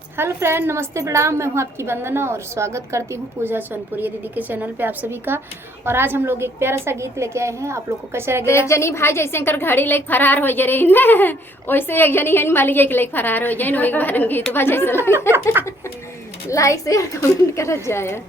Hello friend, नमस्ते, प्रणाम। मैं हूं आपकी वंदना और स्वागत करती हूं पूजा चौनपुरिया दीदी के चैनल पे आप सभी का। और आज हम लोग एक प्यारा सा गीत लेके आए हैं आप लोग को कैसा लगेगा। एक जनी भाई जैसे कर घड़ी लेके फरार हो गए रही ना वैसे एक जनी है मालिक एक लेके फरार हो जाए वही बारन गीत बा जैसे लगे। लाइक शेयर कमेंट कर जाए।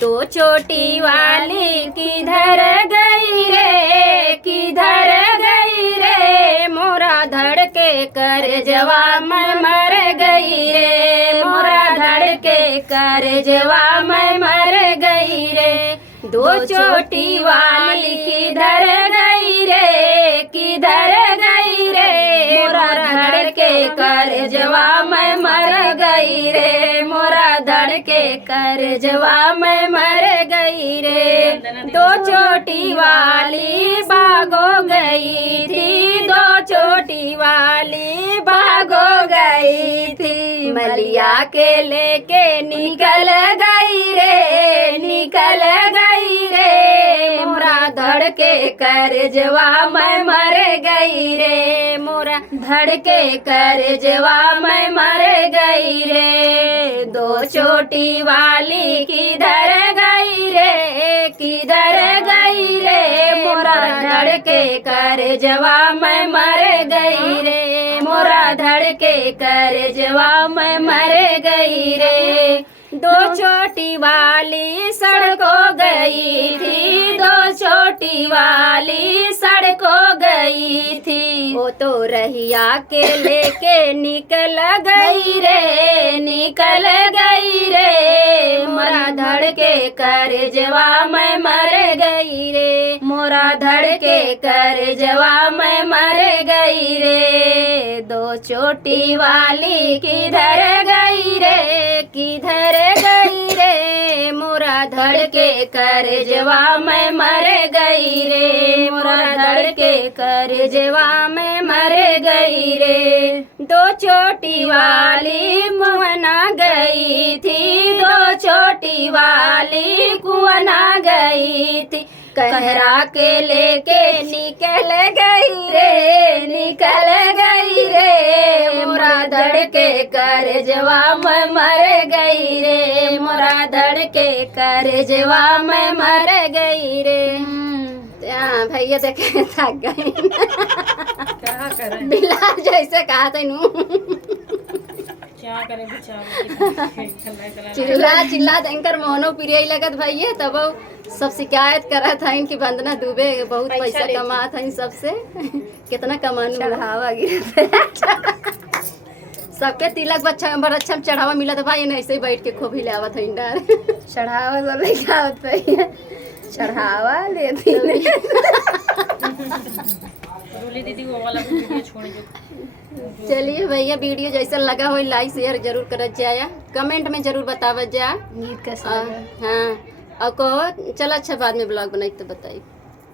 दो चोटी वाली किधर गई रे, किधर गई रे, मोरा धड़के कर जवा मैं मर गई रे, मोरा धड़के कर जवा मैं मर गई रे। दो चोटी वाली किधर गई रे, किधर गई रे, मोरा धड़के कर जवा मैं मर गई रे, मोरा धड़के कर जवा मैं मर गई रे। दो चोटी वाली भागो गई थी, दो चोटी वाली भागो गई थी, मलिया के लेके निकल गई रे, निकल गई रे, मोरा धड़के कर जवा मैं मर गई रे, मोरा धड़के कर जवा मैं मर गई रे। दो चोटी वाली किधर गई रे, किधर गई रे, मोरा धड़के कर जवा मैं मर गई रे, मोरा धड़के कर जवा मैं मर गई रे। दो छोटी वाली सड़कों गई थी, दो छोटी वाली सड़कों गई थी, वो तो रहिया के लेके निकल गई रे, निकल गई रे, मोरा धड़के कर जवा मैं मर गई रे, मोरा धड़के कर जवा मैं मर गई रे। दो चोटी वाली किधर गई रे, किधर गई रे, मोरा धड़के कर जवा मैं मर गई रे, मोरा धड़के कर जवा मैं मर गई रे। दो चोटी वाली कुआना गई थी, दो चोटी वाली कुआना गई थी, कहरा के लेके निकल गई रे, निकल गई रे, मोरा धड़के कर जवा मैं मर गई रे, मोरा धड़के कर जवा मैं मर गई रे। भैया देखे थक गए क्या करें बिलार जैसे कहा तेनू क्या करें बेचारे चिल्ला चिल्ला देकर मोहनो प्रिय लगत भैया तब सब शिकायत करा था इनकी वंदना दुबे बहुत पैसा कमा था इन सबसे कितना कमाने चढ़ावा सबके तिलक बच्चा बरच्छा चढ़ावा मिला था भाई ऐसे ही बैठ के खोभी ले आवत इंडा चढ़ावा सब लेके आवत भैया, चढ़ावा लेती रोली दीदी वो वाला वीडियो छोड़ जो। चलिए भैया, वीडियो जैसा लगा हो लाइक शेयर जरूर करत जाया, कमेंट में जरूर बतावत जा गीत कैसा लगा। हाँ और कहो चल अच्छा बाद में ब्लॉग बनाई तो बताई।